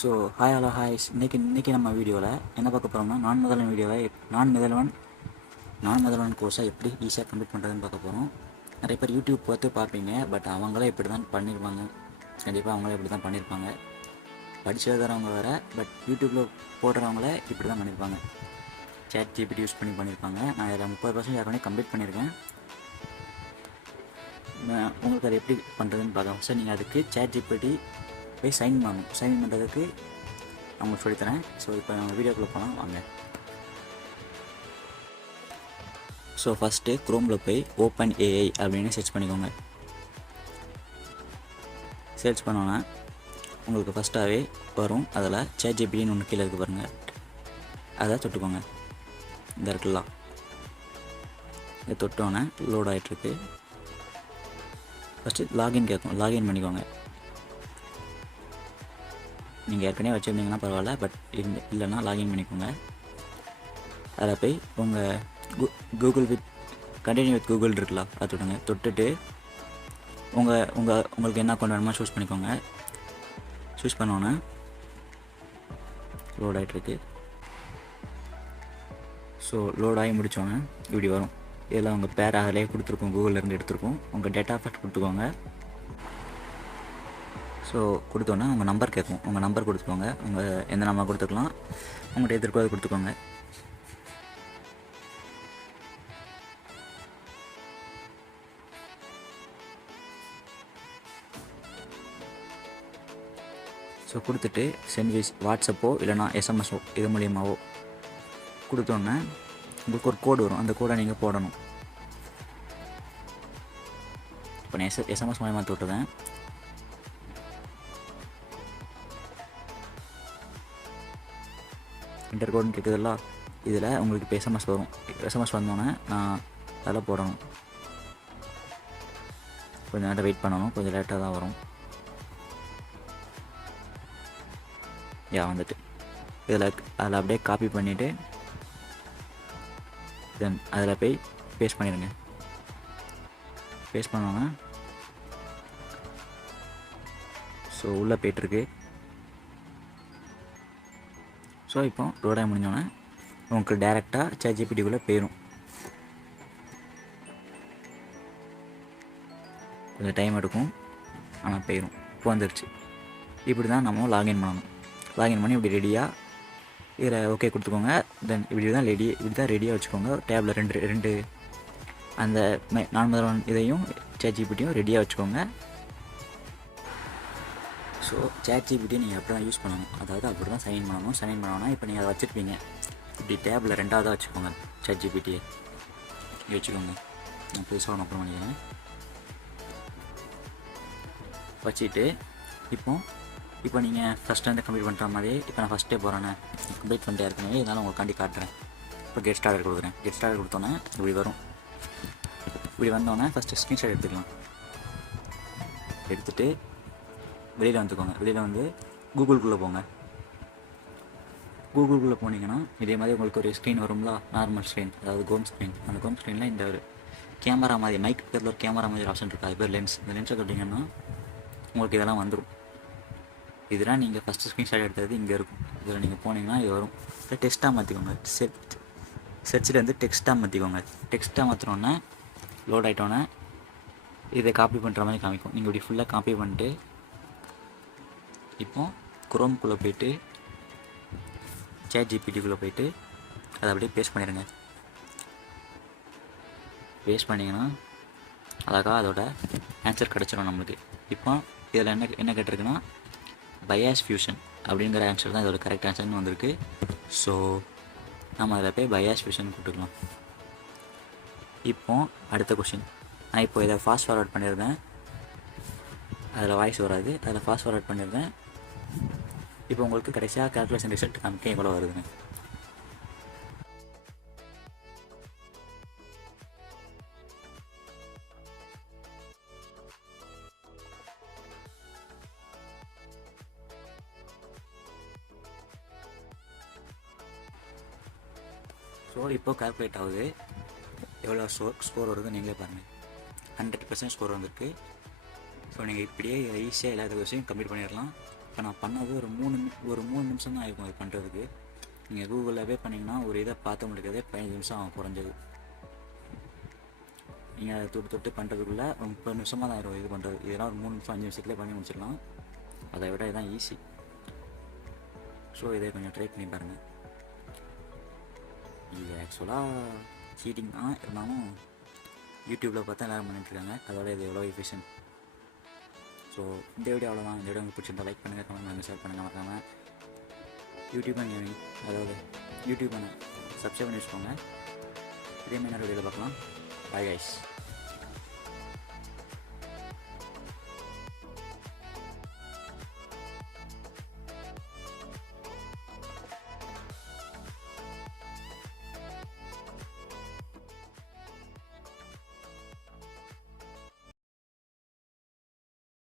So hi hello ஹாய்ஸ் இன்றைக்கி நம்ம வீடியோவில் என்ன பார்க்க போகிறோம்னா நான் முதல்வன் கோர்ஸை எப்படி ஈஸியாக கம்ப்ளீட் பண்ணுறதுன்னு பார்க்க போகிறோம். நிறைய பேர் யூடியூப் பார்த்து பார்ப்பீங்க, பட் அவங்களே இப்படி தான் பண்ணியிருப்பாங்க. கண்டிப்பாக அவங்களே இப்படி தான் பண்ணியிருப்பாங்க. படித்து எழுதுறவங்க வேறு, பட் யூடியூப்பில் போடுறவங்களே இப்படி தான் பண்ணியிருப்பாங்க. ChatGPT யூஸ் பண்ணியிருப்பாங்க. நான் இதில் 30% ஏற்கனவே கம்ப்ளீட் பண்ணியிருக்கேன். உங்களுக்கு அது எப்படி பண்ணுறதுன்னு பார்க்கலாம். சார் நீங்கள் அதுக்கு ChatGPT போய் சைன் பண்ணுறதுக்கு அவங்க சொல்லித்தரேன். ஸோ இப்போ நம்ம வீடியோக்குள்ளே போனால் வாங்க. ஸோ ஃபஸ்ட்டு க்ரோமில் போய் ஓப்பன் ஏஐ அப்படின்னு சர்ச் பண்ணிக்கோங்க. சர்ச் பண்ணோன்னா உங்களுக்கு ஃபஸ்ட்டாகவே வரும். அதில் ChatGPTன்னு ஒன்று கீழே இருக்குது பாருங்கள், அதை தொட்டுக்கோங்க. இந்த இருக்கலாம், இதை தொட்டோன்னே லோட் ஆகிட்டுருக்கு. ஃபஸ்ட்டு லாகின் கேட்கும், லாகின் பண்ணிக்கோங்க. நீங்கள் ஏற்கனவே வச்சுருந்தீங்கன்னா பரவாயில்ல, பட் இல்லைன்னா லாகின் பண்ணிக்கோங்க. அதில் போய் உங்கள் கூகுள் கண்டினியூ வித் கூகுள் இருக்குல்ல, அதை தொட்டுங்க. தொட்டுட்டு உங்களுக்கு என்ன அக்கௌண்ட் வேணுமோ சூஸ் பண்ணிக்கோங்க. சூஸ் பண்ணோன்னே லோட் ஆகிட்டுருக்கு. ஸோ லோட் ஆகி முடித்தோன்னே இப்படி வரும். இதில் உங்கள் பேர் அதிலே கொடுத்துருக்கோம், கூகுளிலேருந்து எடுத்துருக்கோம். உங்கள் டேட் ஆஃப் பர்த் கொடுத்துக்கோங்க. ஸோ கொடுத்தோன்னே உங்கள் நம்பர் கேட்கும், உங்கள் நம்பர் கொடுத்துக்கோங்க. உங்கள் எந்த நம்பர் கொடுத்துக்கலாம், உங்கள்கிட்ட எதிர்க்கோ அதை கொடுத்துக்கோங்க. ஸோ கொடுத்துட்டு சென்ட் வாட்ஸ்அப்போ இல்லைனா எஸ்எம்எஸோ இது மூலியமாகவோ கொடுத்தோன்னே உங்களுக்கு ஒரு கோடு வரும். அந்த கோடை நீங்கள் போடணும். இப்போ நான் எஸ்எம்எஸ் மூலியமாக தொட்டுவேன். இன்டர் கோடுன்னு கேட்குதுல்ல, இதில் உங்களுக்கு இப்போ எஸ்எம்எஸ் வரும். எஸ்எம்எஸ் வந்தோன்னே நான் அதில் போடணும். கொஞ்சம் நேரம் வெயிட் பண்ணணும், கொஞ்சம் லேட்டாக தான் வரும். வந்துட்டு அதில் அப்படியே காப்பி பண்ணிவிட்டு தென் அதில் போய் பேஸ்ட் பண்ணிடுங்க. பேஸ்ட் பண்ணோன்னா ஸோ உள்ளே போய்ட்டுருக்கு. ஸோ இப்போ லோடாக முடிஞ்சோன்னே உங்களுக்கு டேரெக்டாக ChatGPTக்குள்ளே போயிடும். கொஞ்சம் டைம் எடுக்கும், ஆனால் போயிடும். இப்போ வந்துடுச்சு. இப்படி தான் நம்ம லாகின் பண்ணணும். லாகின் பண்ணி இப்படி ரெடியாக இதில் ஓகே கொடுத்துக்கோங்க. தென் இப்படி தான் ரெடியாக வச்சுக்கோங்க. டேபில் ரெண்டு அந்த நான் முதல்வன் இதையும் ChatGPTயும் ரெடியாக வச்சுக்கோங்க. ஸோ ChatGPT நீங்கள் அப்படி தான் யூஸ் பண்ணணும், அதாவது அப்படி தான் சைன் பண்ணணும். இப்போ நீங்கள் அதை வச்சுருப்பீங்க, இப்படி டேபில் ரெண்டாவதாக வச்சுக்கோங்க. ChatGPTயை வச்சுக்கோங்க. நான் புதுசாக ஒன்று ஓப்பன் பண்ணிக்கிறேன். வச்சுட்டு இப்போ நீங்கள் ஃபஸ்ட்டு வந்து கம்ப்ளீட் பண்ணுற மாதிரி, இப்போ நான் ஃபஸ்ட்டே போகிறேன்னு கம்ப்ளீட் பண்ணிட்டே இருக்கேன். இதனால் உங்களுக்காண்டி காட்டுறேன். இப்போ கெட் ஸ்டார்டர் கொடுக்குறேன். கெட் ஸ்டார்டர் கொடுத்தோன்னே இப்படி வரும். இப்படி வந்தோடனே ஃபஸ்ட்டு ஸ்க்ரீன்ஷாட் எடுத்துக்கலாம். எடுத்துகிட்டு வெளியில் வந்துக்கோங்க. வெளியில் வந்து கூகுளுக்குள்ளே போங்க. கூகுளுக்குள்ளே போனீங்கன்னா இதே மாதிரி உங்களுக்கு ஒரு ஸ்க்ரீன் வரும்ல, நார்மல் ஸ்க்ரீன், அதாவது ஹோம் ஸ்க்ரீன். அந்த ஹோம் ஸ்க்ரீனில் இந்த ஒரு கேமரா மாதிரி, மைக் பேரில் ஒரு கேமரா மாதிரி ஆப்ஷன் இருக்குது. அது பேர் லென்ஸ். இந்த லென்ஸை தொட்டிங்கன்னா உங்களுக்கு இதெல்லாம் வந்துடும். இதெல்லாம் நீங்கள் ஃபஸ்ட்டு ஸ்க்ரீன்ஷாட் எடுத்தது இங்கே இருக்கும். இதில் நீங்கள் போனீங்கன்னா இது வரும். இதை டெக்ஸ்ட்டாக மாற்றிக்கோங்க. சர்ச்சில் வந்து டெக்ஸ்ட்டாக மாற்றிக்கோங்க. டெக்ஸ்ட்டாக மாற்றினோன்னே லோட் ஆகிட்டோன்னே இதை காப்பி பண்ணுற மாதிரி காமிக்கும். நீங்கள் இப்படி ஃபுல்லாக காப்பி பண்ணிட்டு இப்போ குரோம்குள்ளே போய்ட்டு ChatGPTக்குள்ளே போய்ட்டு அதை அப்படியே பேஸ்ட் பண்ணிடுங்க. பேஸ்ட் பண்ணிங்கன்னா அழகாக அதோட ஆன்சர் கிடச்சிடும் நம்மளுக்கு. இப்போ இதில் என்ன கேட்டிருக்குன்னா பயாஸ் ஃபியூஷன் அப்படிங்கிற ஆன்சர் தான் இதோட கரெக்ட் ஆன்சர்னு வந்திருக்கு. ஸோ நம்ம அதில் போய் பயாஸ் ஃபியூஷன் கொடுத்துக்கலாம். இப்போ அடுத்த கொஷின், நான் இப்போ இதை ஃபாஸ்ட் ஃபார்வர்ட் பண்ணியிருந்தேன். அதில் வாய்ஸ் வராது, அதில் ஃபாஸ்ட் ஃபார்வர்ட் பண்ணியிருந்தேன். இப்போ உங்களுக்கு கடைசியாக கால்குலேஷன் ரிசல்ட் காமிக்க எவ்வளோ வருதுங்க. ஸோ இப்போ கால்குலேட் ஆகுது. எவ்வளோ ஸ்கோர் வருது நீங்களே பாருங்கள். 100% ஸ்கோர் வந்திருக்கு. ஸோ நீங்கள் இப்படியே ஈஸியாக எல்லா விஷயம் கம்ப்ளீட் பண்ணிடலாம். இப்போ நான் பண்ணது ஒரு 3 நிமிஷம் தான் இருக்கும் இது பண்ணுறதுக்கு. நீங்கள் கூகுளில் பண்ணிங்கன்னா ஒரு இதை பார்த்து முடிக்கிறதே 15 நிமிஷம் ஆகும் குறைஞ்சது. நீங்கள் அதை தொட்டு பண்ணுறதுக்குள்ளே 30 நிமிஷமாக தான் ஆயிரும் இது பண்ணுறது. இதெல்லாம் ஒரு 3 நிமிஷம் 5 நிமிஷத்துலேயே பண்ணி முடிச்சிடலாம். அதை விட இதுதான் ஈஸி. ஸோ இதை கொஞ்சம் ட்ரை பண்ணி பாருங்கள். இது ஆக்சுவலாக சீட்டிங் தான், இருந்தாலும் யூடியூப்பில் பார்த்தா எல்லோரும் பண்ணிட்டுருக்காங்க. அதோட இது எவ்வளோ எஃபிஷியன்ட். ஸோ இந்த வீடியோ அவ்வளோதான். இந்த வீடியோ உங்களுக்கு பிடிச்சிருந்தா லைக் பண்ணுங்கள், கமெண்ட் பண்ணுங்கள், ஷேர் பண்ணுங்கள். மறக்காமல் யூடியூபன் கேமிங், அதாவது யூடியூபனை சப்ஸ்கிரைப் பண்ணி வச்சுக்கோங்க. இதே மாதிரி வீடியோவில் பார்க்கலாம். Bye guys.